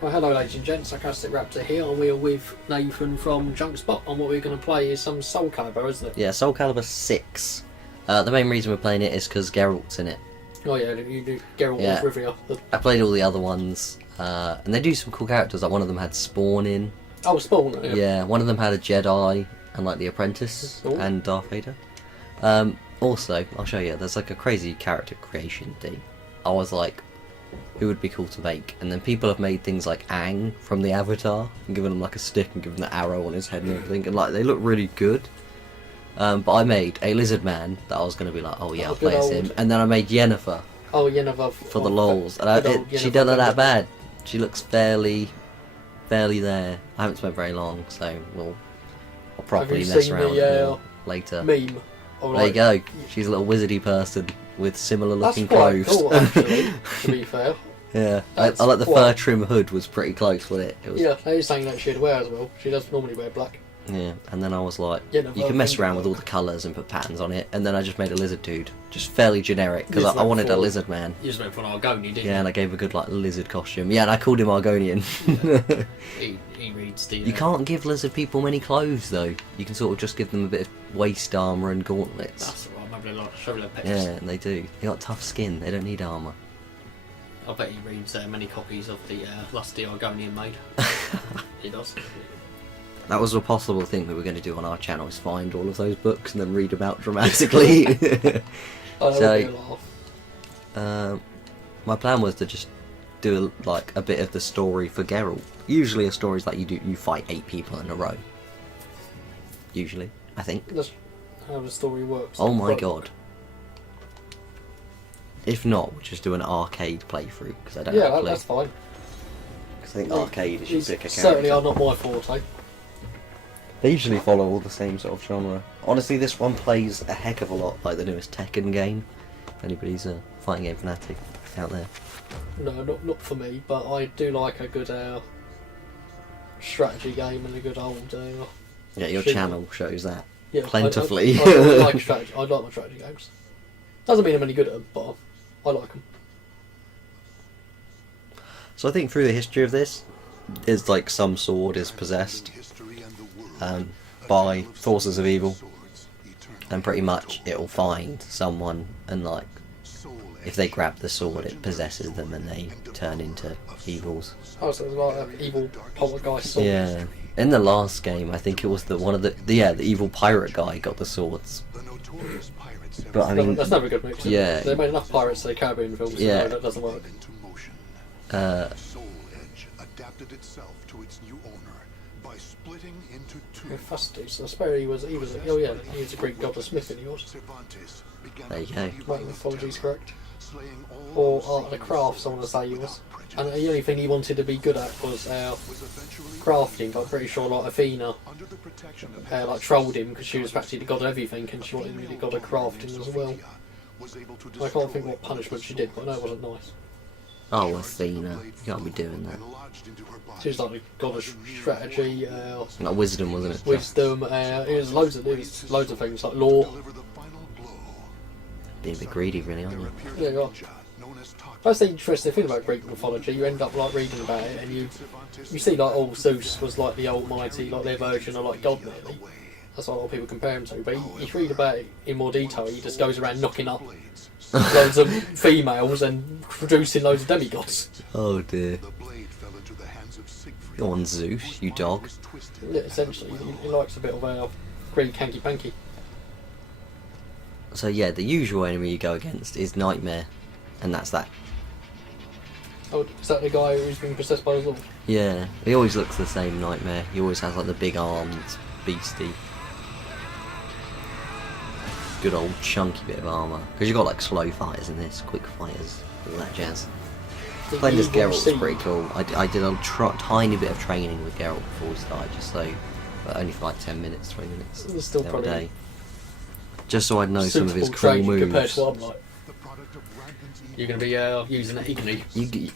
Well, hello ladies and gents, Sarcastic Raptor here, and we are with Nathan from JNKspot, and what we're going to play is some Soulcalibur, isn't it? Yeah, Soulcalibur VI. The main reason we're playing it is because Geralt's in it. Oh yeah, you do Geralt of Rivia. I played all the other ones, and they do some cool characters, like one of them had Spawn in. Oh, Spawn, yeah. Yeah, one of them had a Jedi, and like the Apprentice, and Darth Vader. Also, I'll show you, there's like a crazy character creation thing. I was like, who would be cool to make? And then people have made things like Aang from the Avatar, and given him like a stick and given the arrow on his head and everything, and like they look really good. But I made a lizard man that I was going to be like, oh yeah, I'll play as him. And then I made Yennefer. Oh, Yennefer. For the lols. And she doesn't look that bad. She looks fairly there. I haven't spent very long, so I'll probably mess around with her later. Meme. There you go. She's a little wizardy person with similar looking clothes. That's quite cool, actually, to be fair. Yeah, I like the fur trim hood was pretty close with it. Yeah, they were saying that she'd wear as well. She does normally wear black. Yeah, and then I was like, you can mess around with all the colours and put patterns on it, and then I just made a lizard dude, just fairly generic, because I wanted a lizard man. You just went for an Argonian, didn't you? Yeah, and I gave a good like lizard costume. Yeah, and I called him Argonian. Yeah. he reads the... You can't give lizard people many clothes though. You can sort of just give them a bit of waist armour and gauntlets. That's alright, maybe like show their yeah, and they do. They got tough skin, they don't need armour. I bet he reads many copies of the Lusty Argonian made. He does. That was a possible thing we were going to do on our channel, is find all of those books and then read them out dramatically. My plan was to just do like a bit of the story for Geralt. Usually a story is like you fight 8 people in a row. Usually, I think. That's how the story works. Oh my god. If not, we'll just do an arcade playthrough, because I don't know how to play. That's fine. Because I think arcade is your pick a character. Certainly are not my forte. They usually follow all the same sort of genre. Honestly, this one plays a heck of a lot like the newest Tekken game. If anybody's a fighting game fanatic out there. No, not for me, but I do like a good strategy game and a good old... yeah, your channel shows that. Yeah, plentifully. I like strategy. I like my strategy games. Doesn't mean I'm any good at them, but I like them. So I think through the history of this, is like some sword is possessed by forces of evil, and pretty much it'll find someone, and like if they grab the sword it possesses them and they turn into evils. Oh, so it's like an evil poltergeist sword. Yeah. In the last game I think it was the evil pirate guy got the swords. But I mean, that's never a good mix. Yeah. They made enough Pirates of the Caribbean films, so no, that doesn't work. Adapted itself to its new owner by splitting into two. Fastus. I suppose he was a Greek god of smithing, he was. There you go. My mythology's correct. Or art of the crafts, I want to say he was. And the only thing he wanted to be good at was crafting. I'm pretty sure like Athena like trolled him because she was practically the god of everything, and she wanted to be the god of crafting as well. I can't think what punishment she did, but I know it wasn't nice. Oh, Athena. You can't be doing that. She was like the god of strategy. Like wisdom, wasn't it? Wisdom. It was loads of things like law. Being a bit greedy, really, aren't you? Yeah, you are. That's the interesting thing about Greek mythology. You end up like reading about it, and you see like Zeus was like the almighty, like their version of like God, really. That's what a lot of people compare him to. But you read about it in more detail. He just goes around knocking up loads of females and producing loads of demigods. Oh dear. Go on, Zeus, you dog. Yeah, essentially, he likes a bit of Greek hanky-panky. So yeah, the usual enemy you go against is Nightmare, and that's that. Oh, is that the guy who's been possessed by the Lord? Yeah, he always looks the same, Nightmare. He always has like the big armed beastie. Good old chunky bit of armour. Because you've got like slow fighters in this, quick fighters, all that jazz. Playing as Geralt is pretty cool. I did a tiny bit of training with Geralt before we started, just so, but only for like 10 minutes, 20 minutes It's still every probably day. Just so I'd know some of his cool moves. Compared to what I'm like. You're going to be using it eagerly.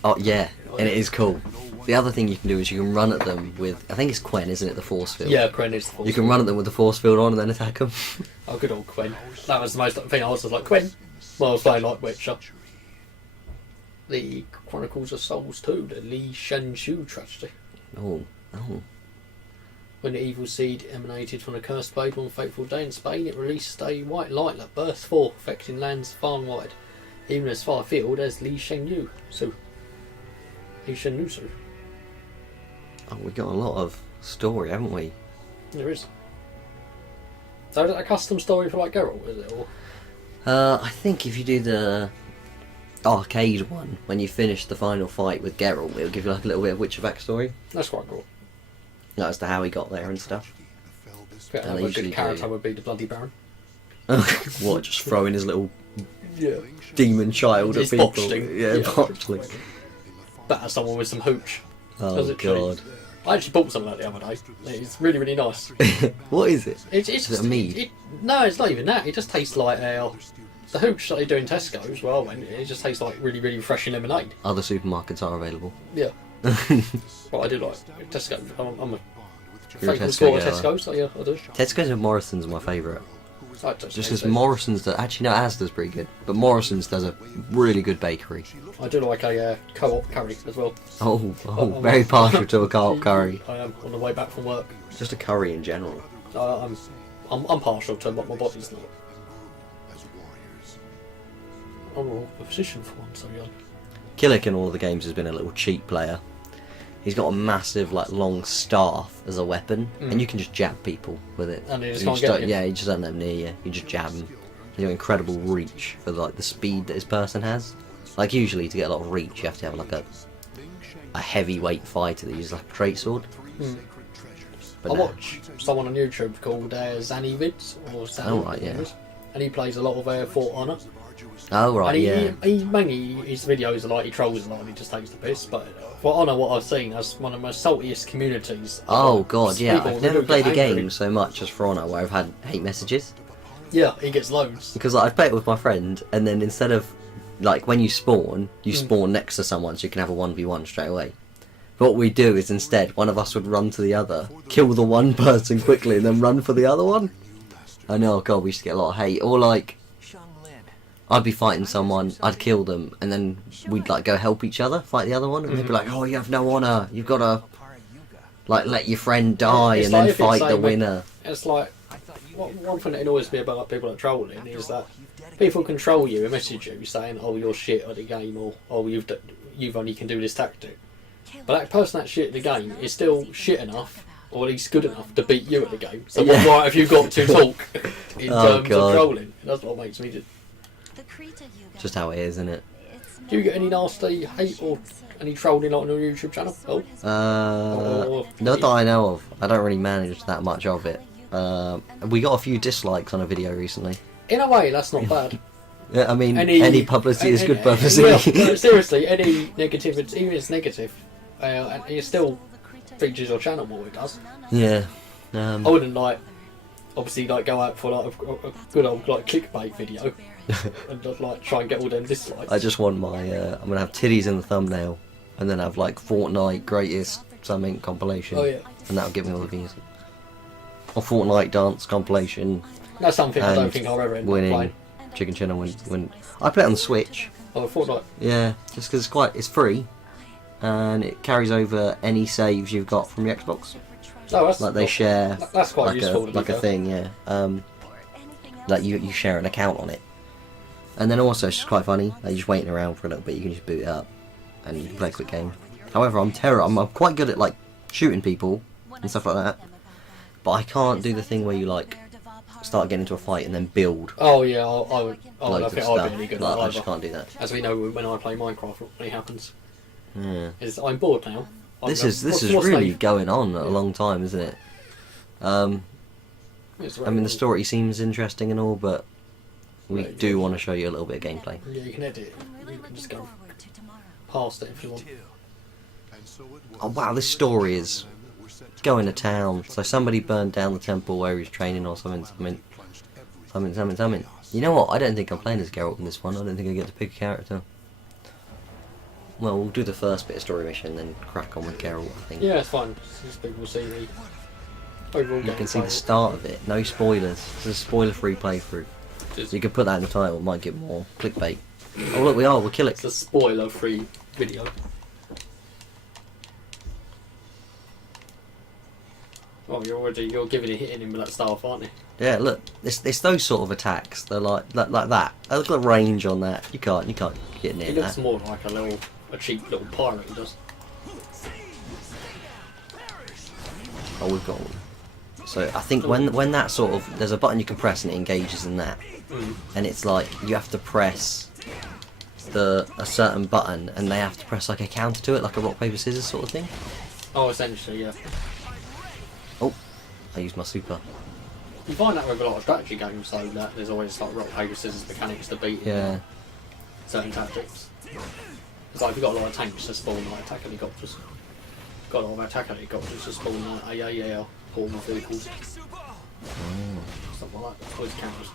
Oh yeah, and it is cool. The other thing you can do is you can run at them with, I think it's Quen, isn't it, the force field? Yeah, Quen is the force field. You can run at them with the force field on and then attack them. Oh, good old Quen. That was the most thing I was like, Quen. Well, I was playing like Witcher. the Chronicles of Souls 2, the Li Shenxu tragedy. Oh. When the evil seed emanated from the cursed blade one fateful day in Spain, it released a white light that burst forth, affecting lands far and wide, even as far afield as Li Shenyu. Li Shenyu. Oh, we got a lot of story, haven't we? There is. So is that a custom story for like Geralt, is it? Or? I think if you do the arcade one, when you finish the final fight with Geralt, it'll give you like a little bit of Witcher backstory. That's quite cool. As to how he got there and stuff. Yeah, And they a usually good character do. would be the Bloody Baron. What, just throwing his little Yeah. demon child His at people? botchling. Yeah, Yeah. botchling. Better someone with some hooch. Oh Does it cheap? god. I actually bought some of that the other day. It's really, really nice. What is it? It's Is just it a mead? No, it's not even that. It just tastes like the hooch that they do in Tesco's. Well, it just tastes like really, really refreshing lemonade. Other supermarkets are available. Yeah. But I do like Tesco. I'm a You're a faithful Tesco store of goer. Tesco, so yeah, I do. Tesco's and Morrison's are my favourite. Just because I Morrison's does, actually no, Asda's pretty good, but Morrison's does a really good bakery. do like a co-op curry as well. Oh, very partial to a co-op curry. I am on the way back from work. Just a curry in general. I'm partial to what my body's not. I'm a physician for one, so yeah. Killick in all of the games has been a little cheat player. He's got a massive, like, long staff as a weapon, and you can just jab people with it. And you just You can't get don't- them. Yeah, you just don't let them near you. You just jab them. He's got incredible reach for like the speed that his person has. Like usually to get a lot of reach, you have to have like a heavyweight fighter that uses like a straight sword. But I no. watch someone on YouTube called Zanny Vids, or Zanny, Oh, right, yeah. and he plays a lot of For Honor. Oh right, And yeah. he mainly, his videos are like, he trolls a lot and he just takes the piss, but For Honor, what I've seen, as one of the most saltiest communities. Oh god, yeah. People I've that never do played a get angry. game so much as For Honor where I've had hate messages. Yeah, he gets loads. Because like, I'd play it with my friend, and then instead of like when you spawn next to someone, so you can have a 1v1 straight away. But what we do is instead one of us would run to the other, kill the one person quickly, and then run for the other one. I know, god, we used to get a lot of hate. Or like, I'd be fighting someone, I'd kill them, and then we'd like go help each other fight the other one, and they'd be like, "Oh, you have no honor. You've got to like let your friend die It's and like then if it's fight the saying, winner." It's like, one thing that annoys me about people that trolling is that people control you and message you saying, "Oh, you're shit at the game," or "Oh, you've only can do this tactic." But that person that's shit at the game is still shit enough, or at least good enough, to beat you at the game. So what right have you got to talk in terms God. of trolling? That's what makes me just... Just how it is, isn't it? Do you get any nasty hate or any trolling on your YouTube channel? Oh, Not that I know of. I don't really manage that much of it. We got a few dislikes on a video recently. in a way, that's not bad. Yeah, I mean, any publicity is good publicity. Yeah, no, seriously, any negativity, even if it's negative, it still features your channel more. It does. Yeah. I wouldn't obviously go out for like a good old clickbait video and just try and get all them dislikes. I just want my. I'm gonna have titties in the thumbnail, and then have like Fortnite greatest something compilation. Oh, yeah. And that'll give me all the views. Or Fortnite dance compilation. That's something I don't and think I'll ever end up winning. playing. Chicken Chin when I play it on the Switch. Oh, Fortnite. Yeah, just because it's free, and it carries over any saves you've got from your Xbox. No, that's Like they share. That's quite like useful. a thing, yeah. Like you share an account on it, and then also it's just quite funny. Like you're just waiting around for a little bit, you can just boot it up, and you can play a quick game. However, I'm quite good at like shooting people and stuff like that, but I can't do the thing where you like start getting into a fight and then build. Oh yeah, I would. I don't loads think of I'd stuff. be any good Like, at I either. just can't do that. As we know, when I play Minecraft, what really happens Yeah. is I'm bored now. This is what's really left? going on a long time, isn't it? I It's mean, the story seems interesting and all, but we Right. do want to show you a little bit of gameplay. Yeah, you can edit it. You can just go past it if you want. Oh wow, this story is going to town. So somebody burned down the temple where he was training or something. You know what? I don't think I'm playing as Geralt in this one. I don't think I get to pick a character. Well, we'll do the first bit of story mission and then crack on with Geralt, I think. Yeah, it's fine. Just people see the overall You can see gameplay. the start of it. No spoilers. It's a spoiler-free playthrough. Just- So you can put that in the title. It might get more clickbait. Oh look, we're killing. It's a spoiler-free video. Oh, you're giving it hitting him with that staff, aren't you? Yeah, look, it's those sort of attacks. They're like that. Look at the range on that. You can't get near He looks that. more like a cheap little pirate. He does. Oh, we've got one. So I think when that sort of, there's a button you can press and it engages in that, and it's like you have to press a certain button, and they have to press like a counter to it, like a rock paper scissors sort of thing. Oh, essentially, yeah. Oh, I used my super. You find that with a lot of strategy games, though, that there's always like rock paper scissors mechanics to beat certain tactics. It's like if you've got a lot of tanks to spawn like attack helicopters. Got a lot of attack helicopters to spawn like AAL portable vehicles. Stuff like that. Always counters.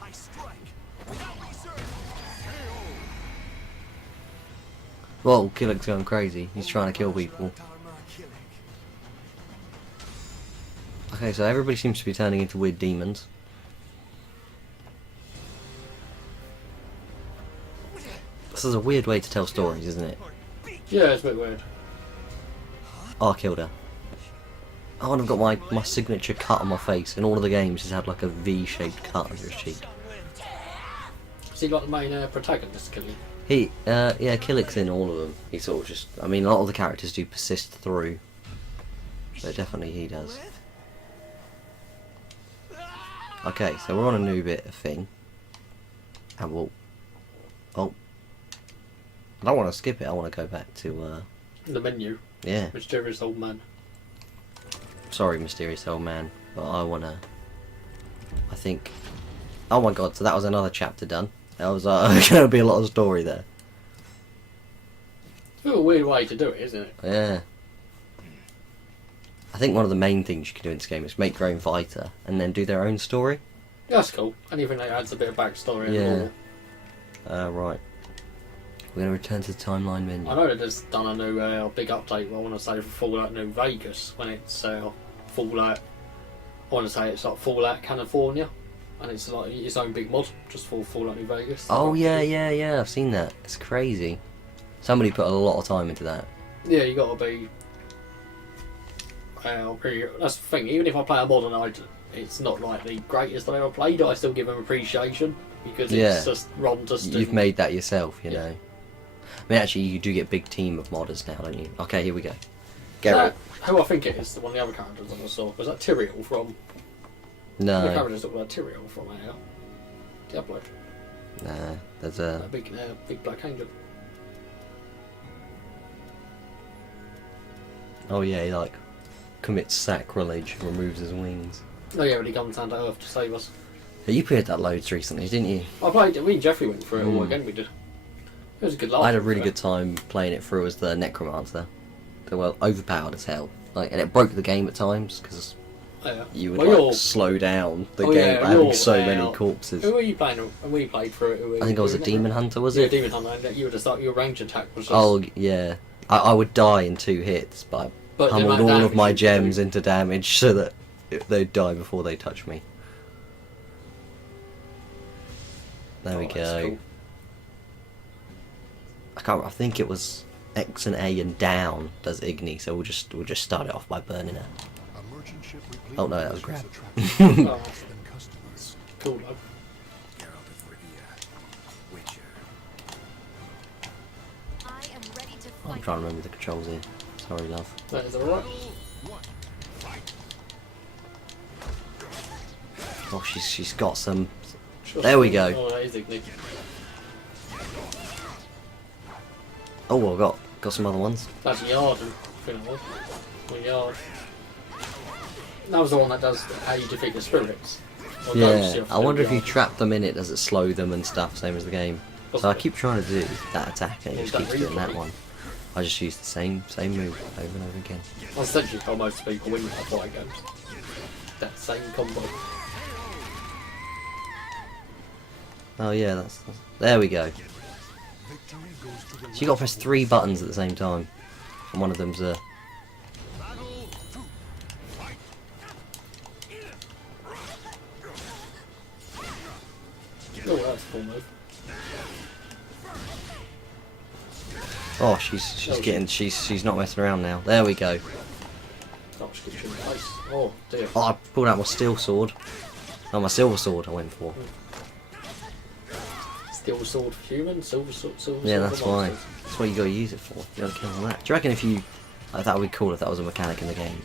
Whoa, Killick's going crazy. He's trying to kill people. Okay, so everybody seems to be turning into weird demons. This is a weird way to tell stories, isn't it? Yeah, it's a bit weird. Oh, I killed her. Oh, and I've got my signature cut on my face. In all of the games, he's had like a V-shaped cut under his cheek. Is he like the main protagonist, Killy? Yeah, Killick's in all of them. He sort of just, I mean, a lot of the characters do persist through. But definitely he does. Okay, so we're on a new bit of thing. And we'll... Oh. I don't want to skip it, I want to go back to... The menu. Yeah. Mysterious old man. Sorry, mysterious old man. But I want to... I think... Oh my god, so that was another chapter done. That was going to be a lot of story there. It's a bit of a weird way to do it, isn't it? Yeah. I think one of the main things you can do in this game is make your own fighter and then do their own story. Yeah, that's cool. Anything that adds a bit of backstory. Yeah. And Right. We're going to return to the timeline menu. I know that there's done a new big update, I want to say, for Fallout New Vegas, when it's Fallout... I want to say it's like Fallout California, and it's like its own big mod, just for Fallout New Vegas. Oh, yeah, I've seen that. It's crazy. Somebody put a lot of time into that. Yeah, you got to be... that's the thing, even if I play a mod and it's not like the greatest I've ever played, I still give them appreciation, because it's just Ron just... You've made that yourself, you know. I mean, actually, you do get a big team of modders now, don't you? Okay, here we go. Geralt. Who I think it is, one of the other characters I saw. Was that Tyrael from... No. The characters look like Tyrael from Diablo. Nah, there's a... big black angel. Oh yeah, he like commits sacrilege, removes his wings. Oh yeah, when he comes down to Earth to save us. Yeah, you played that loads recently, didn't you? I played it, me and Jeffrey went through it all again, we did. It was a good laugh. I had a really good time playing it through as the Necromancer. They were overpowered as hell. Like, and it broke the game at times, because you would slow down the game by having so many corpses. Who were you playing? When we played through it, I think I was a Demon Hunter, was it? Yeah, Demon Hunter. You would have started, your range attack was just... Oh, yeah. I would die in 2 hits, but I pummeled all of my gems into damage so that they'd die before they touch me. There we go. Cool. I think it was X and A and down does Igni, so we'll just start it off by burning it. Oh no, that was grab. Cool though. I'm trying to remember the controls here. Sorry, love. That is alright. Oh, she's got some. There we go. Oh, that is Igni. Oh, I got some other ones. That's Yard, I think it was. Or Yard. That was the one that does how you defeat the spirits. Or Yeah, I wonder if you trap them in it, does it slow them and stuff, same as the game. So I keep trying to do that attack and it just keeps doing that one. I just use the same move over and over again. That's essentially how most people win fighting games. That same combo. Oh yeah, that's there we go. So you got to press 3 buttons at the same time, and one of them's a... Oh, that's a cool move. Oh, she's not messing around now. There we go. Oh, she keeps you in the face. Oh dear. Oh, I pulled out my steel sword. Oh, my silver sword I went for. Steel sword for human, silver sword Yeah, for that's why. monsters. That's what you gotta use it for. You gotta kill that. Do you reckon if you... Like, that would be cool if that was a mechanic in the game.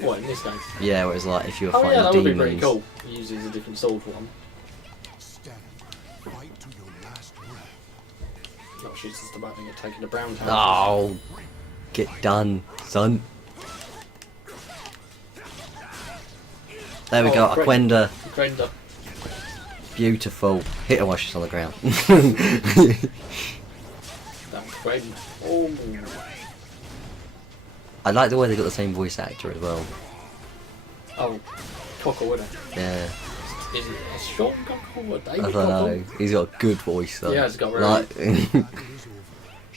What, in this game? Yeah, where it's like if you were Oh fighting yeah, that would be pretty demons. cool. He uses a different sword for one. Stand. Fight to your last breath. Not she's just about to get taken to Brown Town. Oh, get done, son. There we Oh, go, great. Aquenda. Grenda. Beautiful. Hit her while she's on the ground. That's Gwen. Oh. I like the way they got the same voice actor as well. Oh. Cockle, isn't it? Yeah. Is it a Sean Cockle or I David don't Cockle? know. He's got a good voice though. Yeah, he's got really- like, you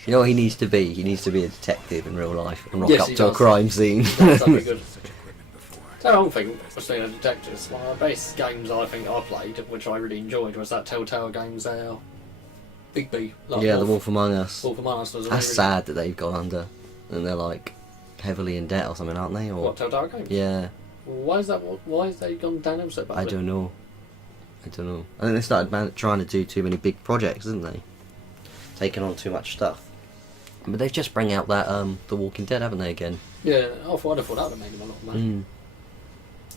know what he needs to be? He needs to be a detective in real life and rock Yes, up he to a does. crime scene. That'd be good. The whole thing was being a detective. One of the best games I think I played, which I really enjoyed, was that Telltale games there. Big B. Like Yeah, The Wolf Among Us. Wolf Among Us was a That's really, sad that they've gone under and they're like heavily in debt or something, aren't they? Or What, Telltale games? yeah, Why is that? Why has they gone down so badly? I don't know. I think they started trying to do too many big projects, didn't they? Taking on too much stuff. But they've just bring out that The Walking Dead, haven't they, again? Yeah, I thought that would have made them a lot of money. Mm.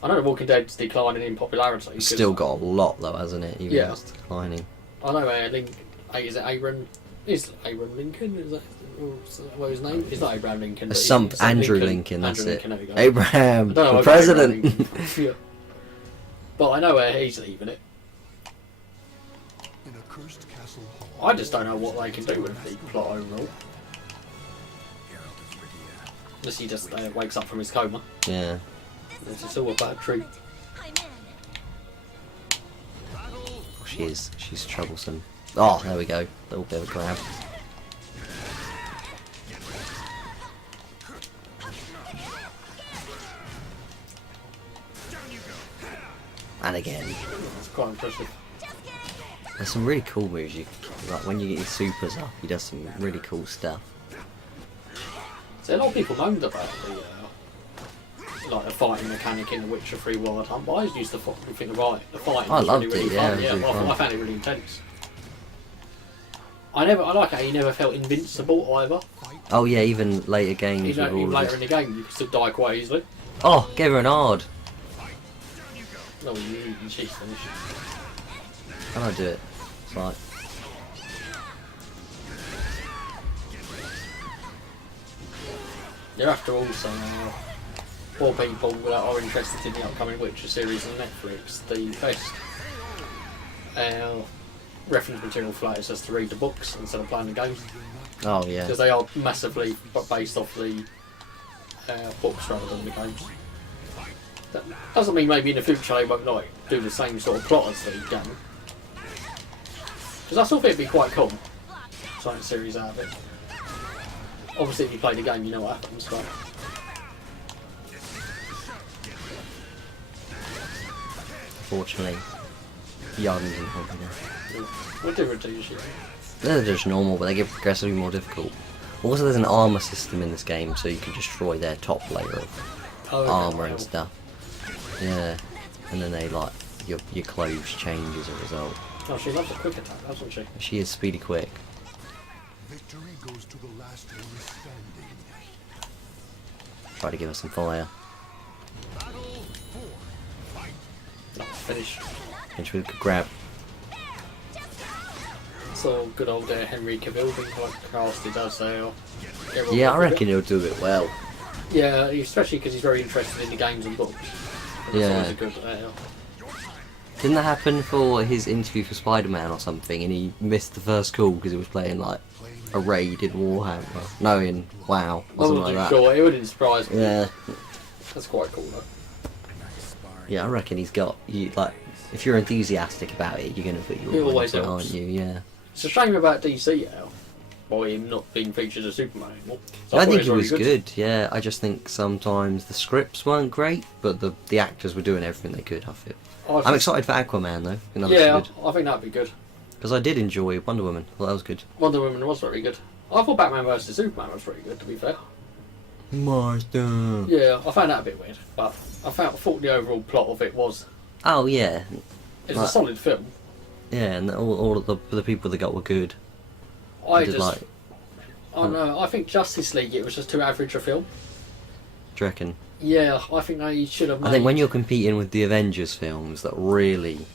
I know The Walking Dead's declining in popularity. It's 'cause still got a lot though, hasn't it? Even Yeah. though it's declining. I know is it Abraham? Is Abraham Lincoln? Is that what his name? It's not Abraham Lincoln. But it's Andrew Lincoln, that's Andrew it. Lincoln, there we go. Abraham, I don't know the about president. Abraham Lincoln. Yeah. But I know where he's leaving it. In a cursed castle hall. I just don't know what they can do with the plot overall. Unless he just wakes up from his coma. Yeah. It's all a bad treat. She's troublesome. Oh, there we go. Little bit of a grab. And again. It's quite impressive. There's some really cool moves. Like when you get your supers up, he does some really cool stuff. So a lot of people moaned about the fighting mechanic in The Witcher 3 Wild Hunt, but I used to think the fighting I was loved really, really it, yeah, fun. it was really fun. I found it really intense. I like how you never felt invincible either. Oh yeah, even later games. Even with all later this. in the game, you can still die quite easily. Oh, gave her an hard. No, you cheat finish. How do I do it? It's like... You're after also for people that are interested in the upcoming Witcher series on Netflix, the best reference material for that is just to read the books instead of playing the games, Oh yeah. because they are massively based off the books rather than the games. That doesn't mean maybe in the future they won't do the same sort of plot as the game, because I still think it'd be quite cool to make a series out of it. Obviously if you play the game you know what happens, but Unfortunately, Yarn isn't helping her. what different do you see? They're just normal, but they get progressively more difficult. Also, there's an armor system in this game, so you can destroy their top layer of armor and stuff. Yeah, and then they like your clothes change as a result. Oh, she loves a quick attack, doesn't she? She is speedy quick. Victory goes to the last one standing. Try to give her some fire. No, finish. And she with a good grab. So good old Henry Cavill being quite casted as Yeah, I reckon he'll do it well. Yeah, especially because he's very interested in the games and books. And Yeah. that's always a good. Didn't that happen for his interview for Spider-Man or something, and he missed the first call because he was playing like a raid in Warhammer? No, in WoW I or something wasn't like too that. sure. It wouldn't surprise me. Yeah, That's quite cool though. yeah, I reckon he's got you like. If you're enthusiastic about it, you're gonna put your It all always into it, helps. aren't you? Yeah. It's a shame about DC now, by him not being featured as Superman anymore. So I thought think it he was very good. Yeah, I just think sometimes the scripts weren't great, but the actors were doing everything they could. I feel. I'm excited for Aquaman though. I think that looks Yeah, good. I think that'd be good. Because I did enjoy Wonder Woman. Well, that was good. Wonder Woman was very good. I thought Batman vs Superman was pretty good, to be fair. Master. Yeah, I found that a bit weird, but I thought the overall plot of it was... Oh, yeah. It's a solid film. Yeah, and all of the people that got were good. I don't know, I think Justice League, it was just too average a film. Do you reckon? Yeah, I think they should have made... I think when you're competing with the Avengers films that really,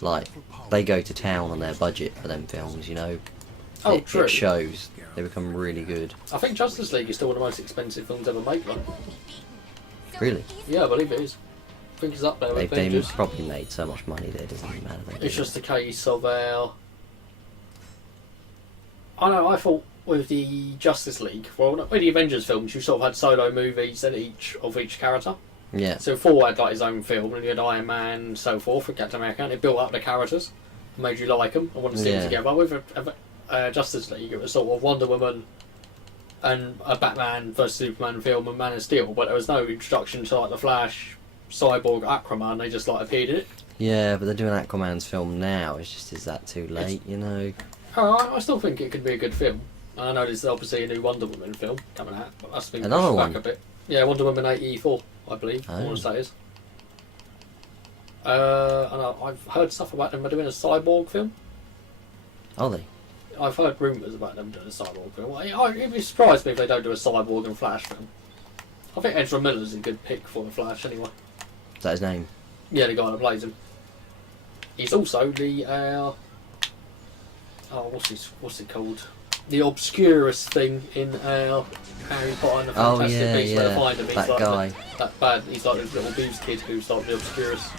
like, they go to town on their budget for them films, you know. Oh, true. It shows. They become really good. I think Justice League is still one of the most expensive films ever made, though. Really? Yeah, I believe it is. I think it's up there with They've Avengers. probably made so much money that it doesn't really matter. It's just a case of I know, I thought with the Justice League, well, with the Avengers films, you sort of had solo movies in each character. Yeah. So Thor had like his own film, and you had Iron Man and so forth, and Captain America, and it built up the characters, made you like them, and want to see them together. With Justice League, it was sort of Wonder Woman and a Batman vs Superman film and Man of Steel, but there was no introduction to like the Flash, Cyborg, Aquaman. They just like appeared in it. Yeah, but they're doing Aquaman's film now. It's just, is that too late? You know. I still think it could be a good film. I know there's obviously a new Wonder Woman film coming out, but that's been Another pushed one? back a bit. Yeah, Wonder Woman 84, I believe. Oh. I want to say it is. And I've heard stuff about them doing a cyborg film. Are they? I've heard rumours about them doing a cyborg film. It'd be surprised me if they don't do a cyborg and Flash film. I think Ezra Miller's a good pick for the Flash anyway. Is that his name? Yeah, the guy that plays him. He's also the what's it called? The obscurest thing in Harry Potter and the Fantastic Beasts. Where they find him, he's that like guy. That bad. He's like this little booze kid who's like the obscurest.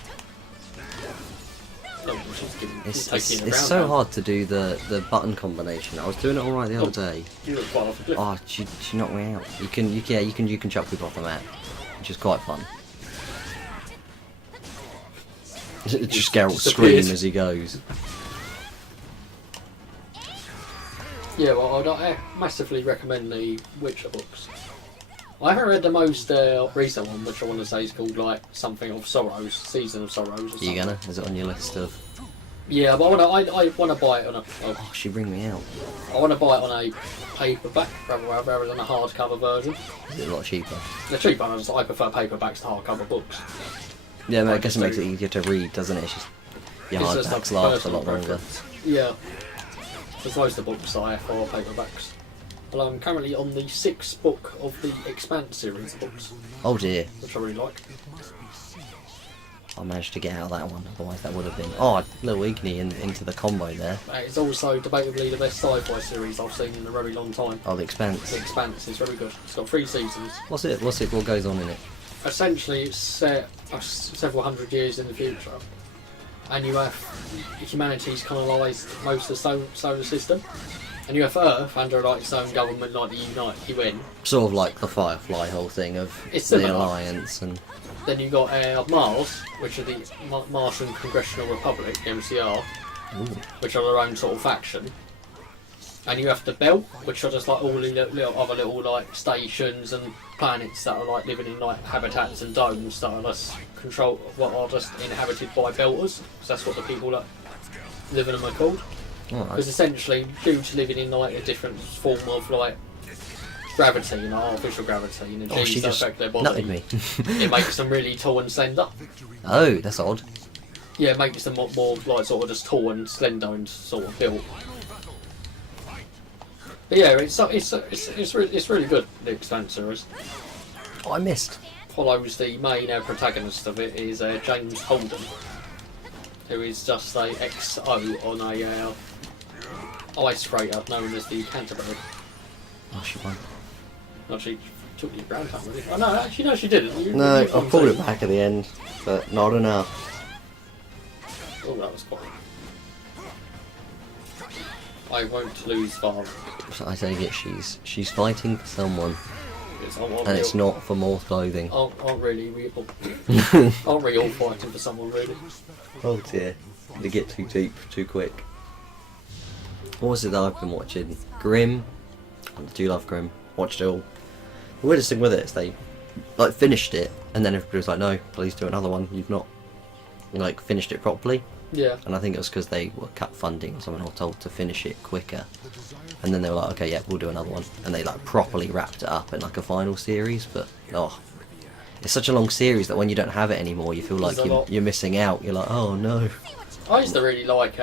It's so hard to do the button combination. I was doing it alright the other day. You look quite off the cliff. Oh, she knocked me out. You can chuck people off the map, which is quite fun. Just Geralt scream as he goes. Yeah, well, I massively recommend the Witcher books. I haven't read the most recent one, which I want to say is called like something of Sorrows, Season of Sorrows. Or something. You gonna? Is it on your list of? Yeah, but I want to buy it on a. Oh, she bring me out. I want to buy it on a paperback rather than a hardcover version. Is it a lot cheaper? They're cheaper. I prefer paperbacks to hardcover books. Yeah, I guess it makes it easier to read, doesn't it? It's just your hardbacks last a lot longer. Yeah. Because most of the books I have are paperbacks. Well, I'm currently on the 6th book of the Expanse series of books. Oh dear. Which I really like. I managed to get out of that one, otherwise that would have been... Oh, little Igni into the combo there. It's also debatably the best sci-fi series I've seen in a very long time. Oh, The Expanse. The Expanse is very good. It's got 3 seasons. What's it? What goes on in it? Essentially, it's set several hundred years in the future. And you have humanity's colonised most of the solar system. And you have Earth under like its own government, like the UN. Sort of like the Firefly whole thing of the Alliance and... Then you got Mars, which are the Martian Congressional Republic, MCR, which are their own sort of faction. And you have the Belt, which are just like all the little like stations and planets that are like living in like habitats and domes that are just inhabited by Belters, because that's what the people that live in them are called. Because essentially, due to living in like a different form of like gravity, you know, artificial gravity, and the genes that affect their body, me. It makes them really tall and slender. Oh, that's odd. Yeah, it makes them more like sort of just tall and slender and sort of built. But yeah, it's really good. The Expanse series. Oh, I missed. Follows the main protagonist of it is James Holden, who is just a XO on a ice freighter known as the Canterbury. Oh, she won. No, she took the ground time, really. Oh no, actually no, she didn't. No, I pulled it back at the end, but not enough. Oh, that was quite. I won't lose far. I take it she's fighting for someone, and real, it's not for more clothing. Aren't we all fighting for someone, really? Oh dear, they get too deep too quick. What was it that I've been watching? Grimm. I do love Grimm. Watched it all. The weirdest thing with it is they like finished it, and then everybody was like, "No, please do another one. You've not like finished it properly." Yeah. And I think it was because they were cut funding or something, or told to finish it quicker. And then they were like, okay, yeah, we'll do another one. And they like properly wrapped it up in like a final series. But it's such a long series that when you don't have it anymore, you feel like you're missing out. You're like, oh no. I used to really like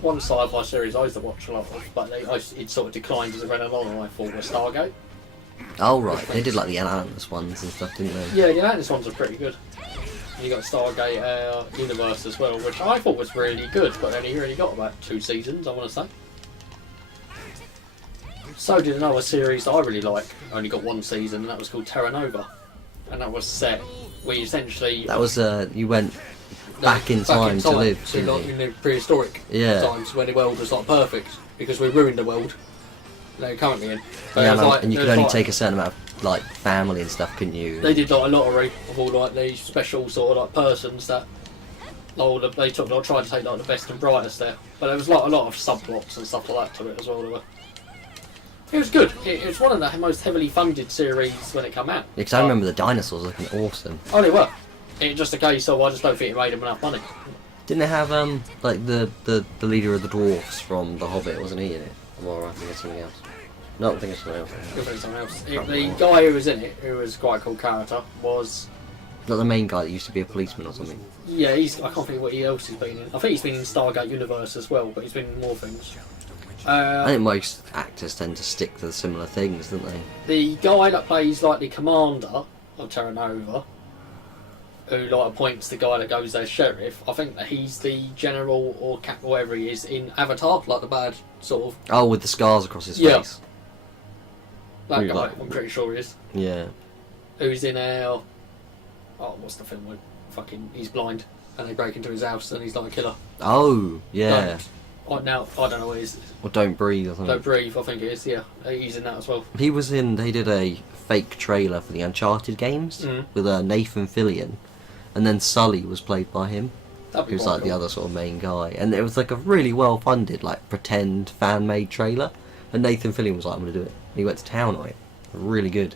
one sci-fi series I used to watch a lot of, but it sort of declined as it went along, and I thought was Stargate. Oh right, they did like the Atlantis ones and stuff, didn't they? Yeah, the Atlantis ones are pretty good. You got Stargate Universe as well, which I thought was really good, but only really got about 2 seasons, I want to say. So did another series that I really like, only got 1 season, and that was called Terra Nova. And that was set, we essentially... That was, you went back in time to live, to like, in the prehistoric times when the world was like perfect, because we ruined the world they're currently in. And you could only take a certain amount of like family and stuff, couldn't you? They did like a lottery of all like these special sort of like persons that they took, like, tried to take like the best and brightest there. But there was like a lot of subplots and stuff like that to it as well. It was good. It was one of the most heavily funded series when it came out. Because I remember the dinosaurs looking awesome. Oh, they were. It's just a case of I just don't think it made them enough money. Didn't they have like the leader of the dwarfs from The Hobbit, wasn't he in it? Or I think it's something else. No, I think it's something else. The guy who was in it, who was quite a cool character, was... Not the main guy that used to be a policeman or something. Yeah, I can't think what else he's been in. I think he's been in Stargate Universe as well, but he's been in more things. I think most actors tend to stick to similar things, don't they? The guy that plays like the commander of Terra Nova, who like appoints the guy that goes there sheriff, I think that he's the general or captain, whatever he is, in Avatar, like the bad sort of... Oh, with the scars across his face. That guy, I'm pretty sure he is. Yeah. Who's in what's the film where he's blind and they break into his house and he's like a killer. Oh, yeah. I don't know what it is. Or Don't Breathe or something. Don't Breathe, I think it is, yeah. He's in that as well. They did a fake trailer for the Uncharted games with Nathan Fillion, and then Sully was played by him. He was like the other sort of main guy. And it was like a really well funded, like pretend fan made trailer. And Nathan Fillion was like, I'm going to do it. And he went to town on it. Really good.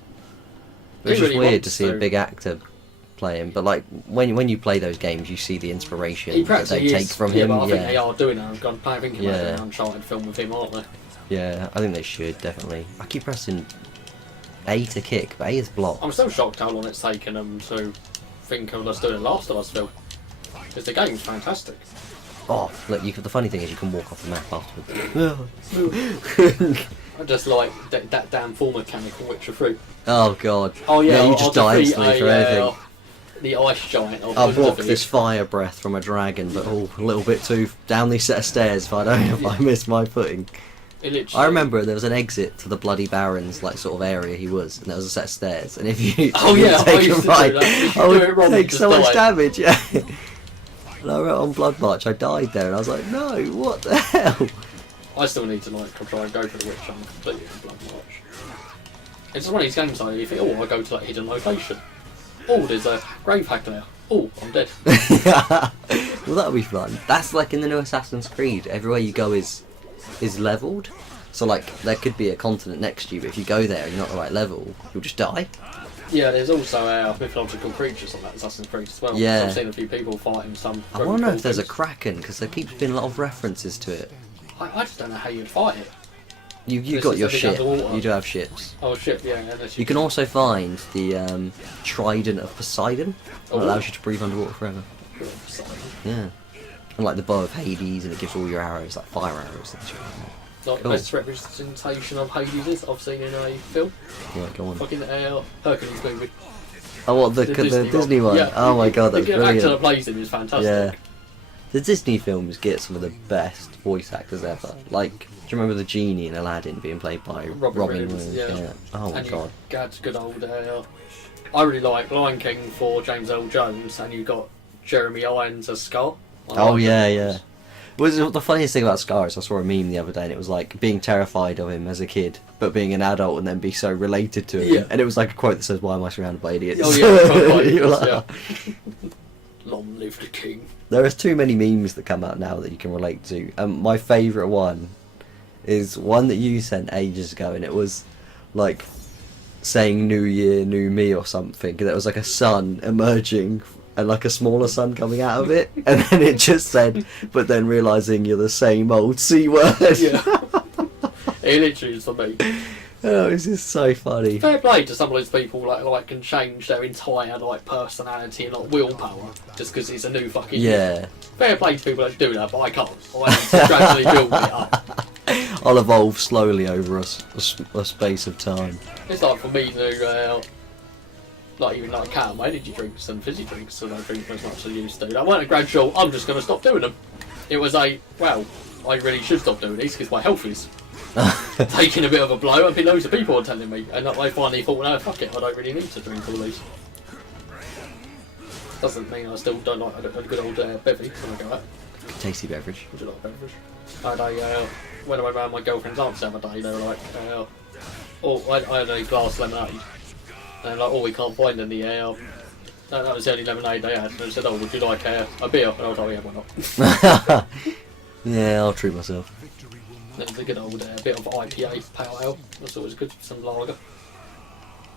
But it's just weird to see a big actor play him, but like when you play those games, you see the inspiration that they take from him. But I think they are doing that. I've gone thinking about an Uncharted film with him, aren't they? Yeah, I think they should definitely. I keep pressing A to kick, but A is blocked. I'm still shocked how long it's taken them to think of us doing a Last of Us film, because the game's fantastic. Oh, look! The funny thing is, you can walk off the map afterwards. I just like that damn fall mechanic in Witcher 3. Oh god. Oh yeah, you just die instantly for anything. The ice giant. I'll block this fire breath from a dragon, but a little bit too down these set of stairs if I miss my footing. I remember there was an exit to the Bloody Baron's like sort of area he was, and there was a set of stairs, and if you take a right, I would take so much damage. Yeah. And I wrote on Blood March, I died there, and I was like, no, what the hell? I still need to try and go for the Witch and completely Blood March. It's one of these games like you think, I go to that hidden location. Oh, there's a grave hack there. Oh, I'm dead. Well, that'll be fun. That's like in the new Assassin's Creed. Everywhere you go is levelled. So like there could be a continent next to you, but if you go there and you're not the right level, you'll just die. Yeah, there's also mythological creatures on that Assassin's Creed as well. Yeah. So I've seen a few people fighting some. I wonder if there's a Kraken, because there keeps being a lot of references to it. I just don't know how you'd fight it. You got your ship. You do have ships. Oh, ship, yeah. You can also find the Trident of Poseidon. That allows you to breathe underwater forever. Yeah. And like the bow of Hades, and it gives all your arrows, like fire arrows and shit. Like the best representation of Hades I've seen in a film. Yeah, go on. Fucking Hercules movie. Oh, what, the Disney one? Yeah. Oh my god, that's brilliant. The actor that plays him is fantastic. Yeah. The Disney films get some of the best voice actors ever. Like, do you remember the genie in Aladdin being played by Robin Williams? Yeah. Oh my god. Gad's good old. I really like Lion King for James Earl Jones, and you got Jeremy Irons as Scar. Yeah. The funniest thing about Scar is I saw a meme the other day, and it was like being terrified of him as a kid, but being an adult and then be so related to him. Yeah. And it was like a quote that says, "Why am I surrounded by idiots?" Oh yeah. Long live the king. There are too many memes that come out now that you can relate to. My favourite one is one that you sent ages ago, and it was like saying "New Year, New Me" or something. There was like a sun emerging and like a smaller sun coming out of it, and then it just said, but then realising you're the same old C word. Yeah. It literally is for me. Oh, this is so funny. Fair play to some of those people like can change their entire like personality and like willpower just because it's a new fucking year. Fair play to people that do that, but I can't. I have to gradually build it up. I'll evolve slowly over a space of time. It's like for me to like even like Cam, energy drinks and fizzy drinks, and I drink them as much as I used to. That weren't a gradual. I'm just going to stop doing them. It was I really should stop doing these because my health is taking a bit of a blow. I think loads of people are telling me, and I finally thought, no, fuck it, I don't really need to drink all these. Doesn't mean I still don't like a good old bevy when I go out. Tasty beverage. Would you like a beverage? When I went round my girlfriend's aunt's the other day, they were like, I had a glass lemonade, and like, we can't find any. That was the only lemonade they had. And they said, would you like a beer? And I was like, yeah, why not? Yeah, I'll treat myself. There's a good old bit of IPA pale ale. That's always good. Some lager.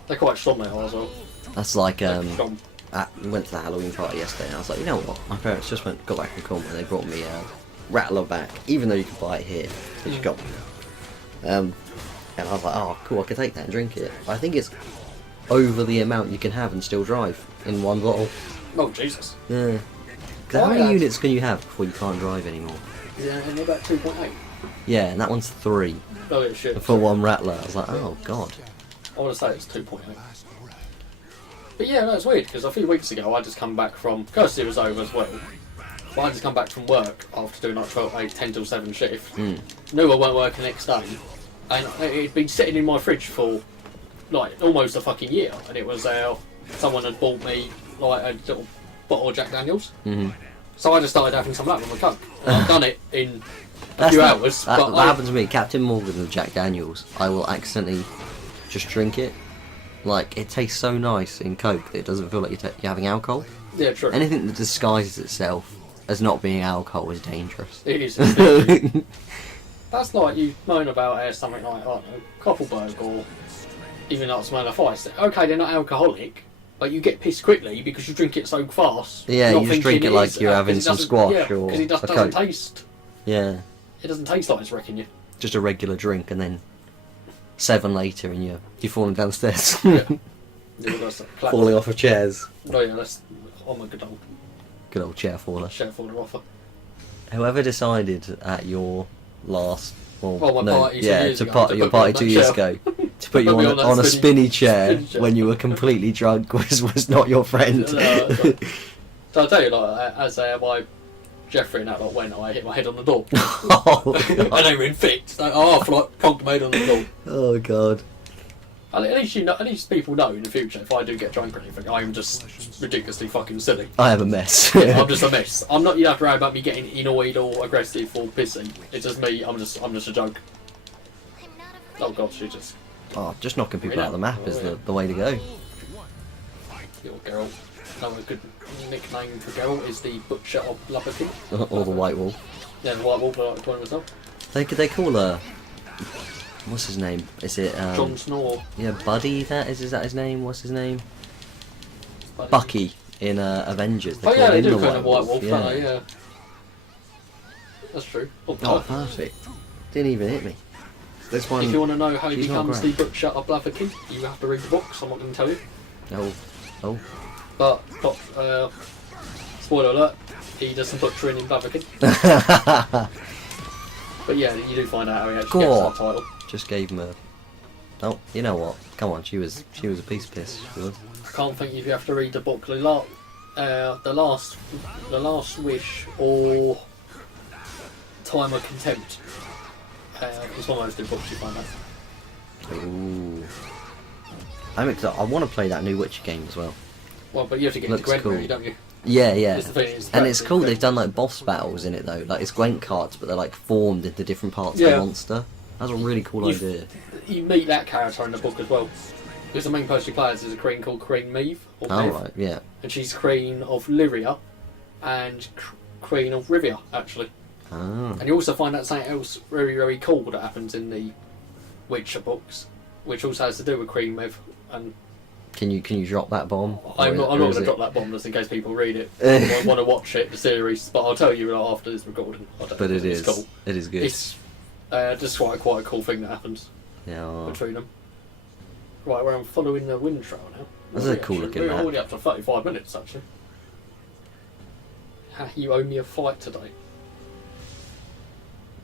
They're quite strong they are as well. That's like Strong. we went to the Halloween party yesterday, and I was like, you know what? My parents just got back from Cornwall, and they brought me a Rattler back, even though you can buy it here. Which you got. And I was like, oh, cool, I could take that and drink it. But I think it's over the amount you can have and still drive in one bottle. Oh Jesus. Yeah. How many units can you have before you can't drive anymore? Yeah, and they're about 2.8. Yeah, and that one's 3 Oh yeah, shit. for one Rattler. I was like, oh god. I want to say it's 2.8. But yeah, that's weird because a few weeks ago I just come back from. Kirsty was over as well. But I just come back from work after doing like 10 till 7 shift. Knew I weren't working next day, and it'd been sitting in my fridge for like almost a fucking year. And it was someone had bought me like a little bottle of Jack Daniels. So I just started having some of that with my Coke. And I've done it in a few hours. That But happens to me. Captain Morgan with Jack Daniels. I will accidentally just drink it. Like, it tastes so nice in Coke that it doesn't feel like you're having alcohol. Yeah, true. Anything that disguises itself as not being alcohol is dangerous. It is. That's like you moan about something like, I don't know, Koppelberg or even like Smirnoff Ice. Okay, they're not alcoholic, but you get pissed quickly because you drink it so fast. Yeah, you just drink it like you're having some squash or because it just a doesn't Coke. taste. Yeah. It doesn't taste like it's wrecking you. Just a regular drink, and then 7 later, and you're falling downstairs, Yeah. That's falling off of chairs. Oh yeah, that's my Good old chair faller. chef order offer. Whoever decided at your last, my party 2 yeah, years to ago part to your put me party on 2 that years chair. ago, to put you me on on a that spinny chair spinny chair. when you were completely drunk was not your friend. So I'll tell you, like, as my Jeffrey and that lot went, I hit my head on the door. Oh, And they were in fits. Like, I plonked my head on the door. oh god. At least people know in the future if I do get drunk or anything, I'm just ridiculously fucking silly. I am a mess. I'm just a mess. I'm not. You don't have to worry about me getting annoyed or aggressive or pissy. It's just me. I'm just a joke. Oh god, she just. Oh, just knocking people out of the map is the way to go. Your Geralt. No, a good nickname for Geralt is the Butcher of Lubberkin. Or the White Wolf. Yeah, the White Wolf. I like to call him myself. They call her. What's his name? Is it Jon Snow. Yeah, Buddy. Is that his name? What's his name? Buddy. Bucky in Avengers. Oh yeah, they him do the call him White Wolf, yeah. don't they? Yeah. That's true. Oh, perfect. Didn't even hit me. This one. If you want to know how he she's not becomes the great. Butcher of Blaviken, you have to read the books. I'm not going to tell you. Oh. But, spoiler alert, he does some butchering in Blaviken. But yeah, you do find out how he actually gets that title. Just gave him a. Oh, you know what? Come on, she was a piece of piss. She was. I can't think if you have to read the book. The last wish or Time of Contempt. It's one of those two books you find out. Ooh. I'm excited. I want to play that new Witcher game as well. Well, but you have to get into Looks Gwent, cool. really, don't you? Yeah, yeah. That's the thing, it's And it's cool. Gwent. They've done like boss battles in it though. Like it's Gwent cards, but they're like formed into different parts of the monster. That's a really cool idea. You meet that character in the book as well. Because the main person you play as is a queen called Queen Maeve. Or Oh Maeve. right, yeah. And she's Queen of Lyria and Queen of Rivia, actually. Ah. And you also find out something else very, very cool that happens in the Witcher books, which also has to do with Queen Maeve and Can you drop that bomb? I'm not going to drop that bomb just in case people read it. Want to watch it, the series, but I'll tell you after this recording. But it is cool. It is good. It's just quite a cool thing that happens between them. Right, I'm following the wind trail now. That's a cool looking We're map. already up to 35 minutes actually. You owe me a fight today.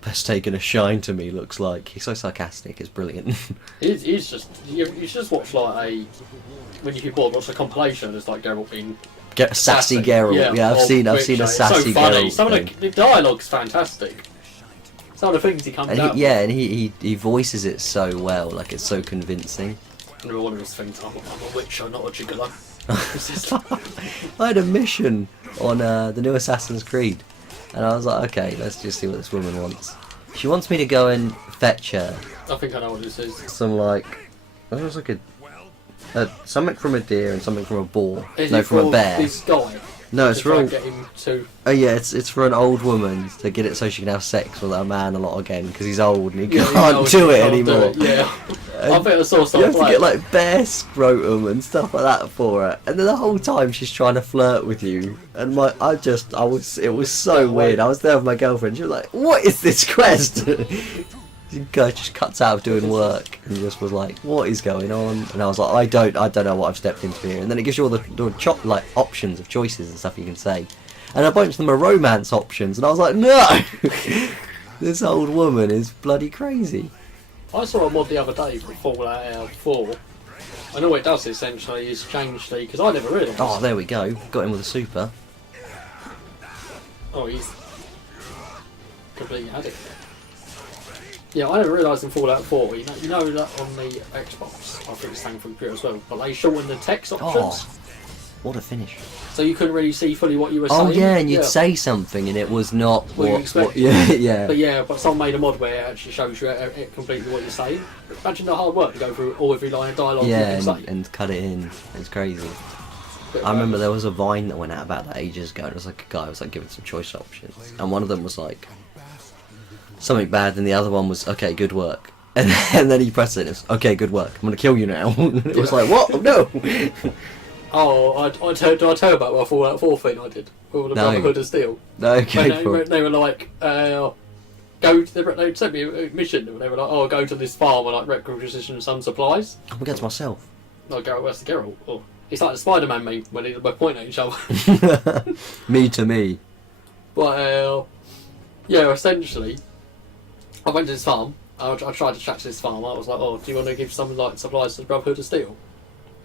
Best taken a shine to me looks like. He's so sarcastic, it's brilliant. He's just you should just watch like when you get bored, watch a compilation. It's like Geralt being Sassy Geralt. Yeah, I've seen a sassy so funny. Geralt. Some of the dialogue's fantastic. Some of the things he comes out. And he voices it so well, like it's so convincing. And one of his things, I'm a witcher, not a gigolo. I had a mission on the new Assassin's Creed, and I was like, okay, let's just see what this woman wants. She wants me to go and fetch her. I think I know what this is. Some like, it was like something from a deer and something from a boar. Is No, it from a for bear. This guy. No, it's to try for. and get him to. Oh yeah, it's for an old woman to get it so she can have sex with her man a lot again because he's old and he can't do it anymore. Yeah, I think I saw You something have to get like bear scrotum and stuff like that for her, and then the whole time she's trying to flirt with you. And it was so weird. I was there with my girlfriend. She was like, "What is this quest?" The guy just cuts out of doing work and just was like, "What is going on?" And I was like, "I don't know what I've stepped into here." And then it gives you all the options of choices and stuff you can say, and a bunch of them are romance options. And I was like, "No, this old woman is bloody crazy." I saw a mod the other day for Fallout 4. I know what it does essentially is change the because I never realised. Oh, there we go. Got him with a super. Oh, he's completely had it. Yeah, I never realised in Fallout 4, you know that on the Xbox, I think it's the same for computer as well, but they shortened the text options. Oh, what a finish. So you couldn't really see fully what you were saying. Oh yeah, and you'd say something and it was not what you what expected. yeah. But someone made a mod where it actually shows you completely what you're saying. Imagine the hard work to go through every line of dialogue you can say. and cut it in. It's crazy. But, I remember there was a Vine that went out about that ages ago. It was like a guy was like giving some choice options, and one of them was like something bad, and the other one was okay, good work. And then he pressed it. And it's okay, good work. I'm gonna kill you now. It was like what? Oh, no. Oh, did I tell you about my Fallout 4 thing I did with the Brotherhood of Steel? No, okay. They were like, they sent me a mission, and they were like, oh, go to this farm and like requisition some supplies. I'm against myself. No, Geralt, where's the Geralt? Oh, it's like the Spider-Man meme when we're pointing at each other. Me to me. But yeah, essentially, I went to this farm. I tried to chat to this farm. I was like, oh, do you want to give some like supplies to the Brotherhood of Steel?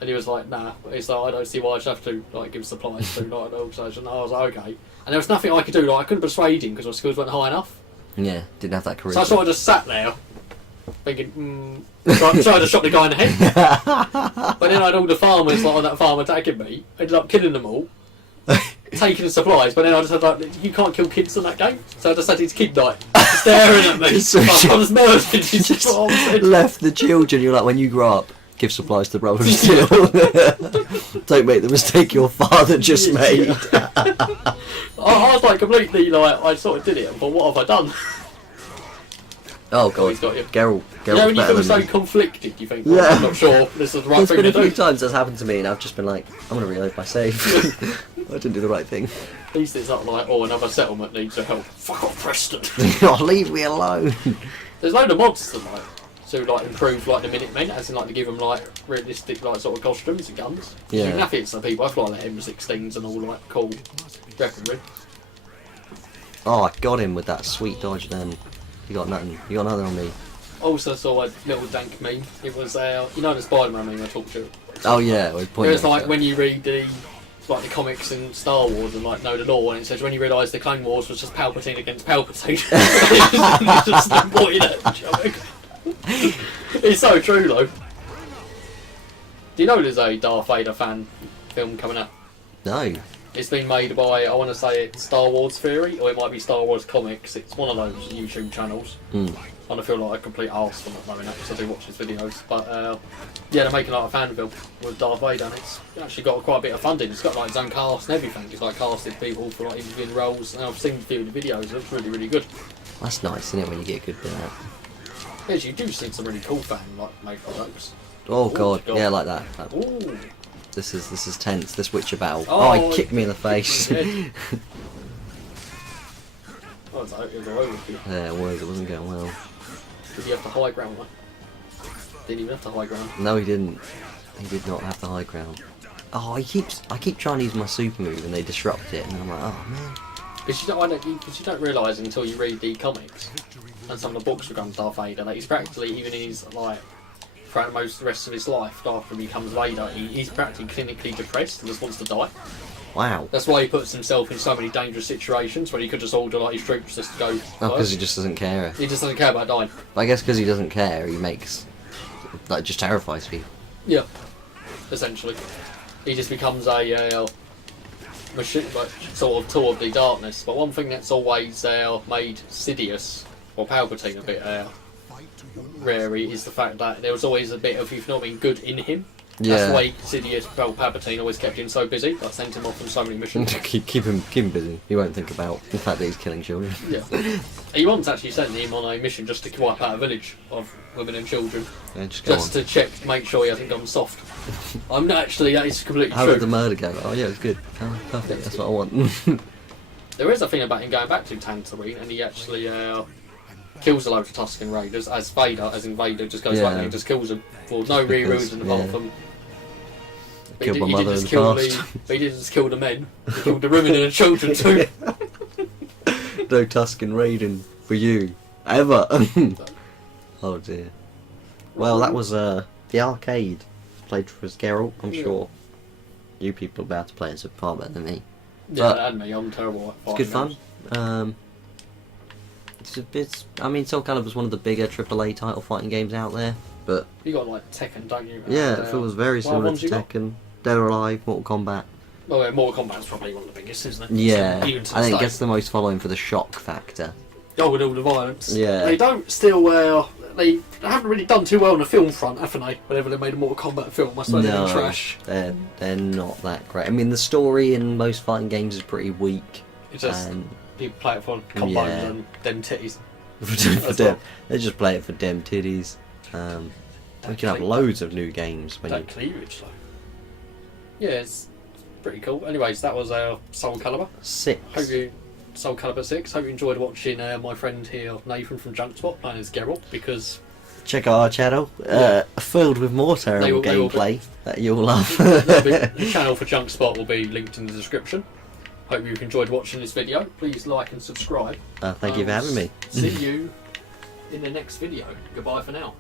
And he was like, nah. He's like, I don't see why I should have to like give supplies to like an organisation. I was like, okay. And there was nothing I could do. Like I couldn't persuade him because my skills weren't high enough. Yeah, didn't have that charisma. So I sort of just sat there, thinking, trying to shot the guy in the head. But then I had all the farmers like on that farm attacking me. Ended up killing them all, taking the supplies. But then I just had like, you can't kill kids on that game. So I just had his kid like staring at me. So I was murdered. Just left the children. You're like, when you grow up, give supplies to the Brotherhood of Steel. Don't make the mistake your father just made. I was like completely like I sort of did it, but what have I done? Oh god, he's got you. Geralt Yeah, when you better feel so than me. conflicted, you think, well, I'm not sure this is the right There's thing been to a few do. times that's happened to me, and I've just been like, I'm gonna reload my save. I didn't do the right thing. At least it's not like, oh, another settlement needs your help. Fuck off, Preston. Oh, leave me alone. There's loads of mods to like improve like the Minutemen, as in like to give them like realistic like sort of costumes and guns. Yeah. You can have it so people have like M16s and all like cool weaponry. Oh, I got him with that sweet dodge then. You got nothing. You got nothing on me. Also saw a little dank meme. It was you know the Spider-Man meme I talked to. Oh yeah, we pointed. It's like when you read the comics in Star Wars and like know the lore, and it says when you realise the Clone Wars was just Palpatine against Palpatine. Just pointing at each other. It's so true though. Do you know there's a Darth Vader fan film coming up? No. It's been made by, I want to say it's Star Wars Theory, or it might be Star Wars Comics. It's one of those YouTube channels. I feel like a complete arse for not knowing that because I do watch his videos. But yeah, they're making like a fan film with Darth Vader, and it's actually got quite a bit of funding. It's got like its own cast and everything. It's like casted people for like interviewing roles, and I've seen a few of the videos. It looks really, really good. That's nice, isn't it, when you get good with that? Yes, you do see some really cool fan like made products. Oh god, yeah, like that. Ooh, This is tense. This Witcher battle. Oh, he kicked me in the face. Oh, it's over. Yeah, it was. It wasn't going well. Did he have the high ground one? Didn't even have the high ground. No, he didn't. He did not have the high ground. Oh, I keep trying to use my super move and they disrupt it, and I'm like, oh man. Because you don't realise until you read the comics and some of the books regarding Darth Vader that he's practically, even in his like, throughout most of the rest of his life after he becomes Vader, he's practically clinically depressed and just wants to die. Wow. That's why he puts himself in so many dangerous situations where he could just order like his troops just to go. Oh, because he just doesn't care. He just doesn't care about dying. But I guess because he doesn't care, he makes like just terrifies people. Yeah, essentially, he just becomes a machine, like, sort of tool of the darkness. But one thing that's always made Sidious or Palpatine a bit rarey is the fact that there was always a bit of, if you know what I mean, good in him. Yeah. That's why Sidious, Palpatine always kept him so busy. That sent him off on so many missions. keep him busy. He won't think about the fact that he's killing children. Yeah. He once actually sent him on a mission just to wipe out a village of women and children. Yeah, just to check, make sure he hasn't gone soft. I'm not actually, that is completely How true. did the murder go? Oh yeah, it's good. Oh, perfect. That's what I want. There is a thing about him going back to Tatooine, and he actually kills a load of Tusken Raiders as Vader, just goes back there and just kills them for no real reason apart from. Killed my mother in the past. But he didn't just kill the men, he killed the women and the children too. No Tusken raiding for you. Ever. Oh dear. Well, that was the arcade. Played as Geralt, I'm sure. You people are about to play it far better than me. Yeah, and me, I'm terrible at it's good fun. I mean, Soulcalibur's one of the bigger AAA title fighting games out there, but... You got like Tekken, don't you? Yeah, it feels very similar to Tekken. Dead or Alive, Mortal Kombat. Well, Mortal Kombat's probably one of the biggest, isn't it? Yeah, I think it gets the most following for the shock factor. Oh, with all the violence. Yeah. They don't still, they haven't really done too well on the film front, haven't they? Whenever they made a Mortal Kombat film, I suppose they've been trash. They're not that great. I mean, the story in most fighting games is pretty weak. It's just people play it for combos and them titties. For them. They just play it for them titties. We can have loads of new games when that cleavage, though. Yeah, it's pretty cool. Anyways, that was Soulcalibur 6. Soulcalibur 6. Hope you enjoyed watching my friend here, Nathan from JNKspot, playing as Geralt, because... Check out our channel, filled with more terrible gameplay that you'll love. The channel for JNKspot will be linked in the description. Hope you've enjoyed watching this video. Please like and subscribe. Thank you for having me. See you in the next video. Goodbye for now.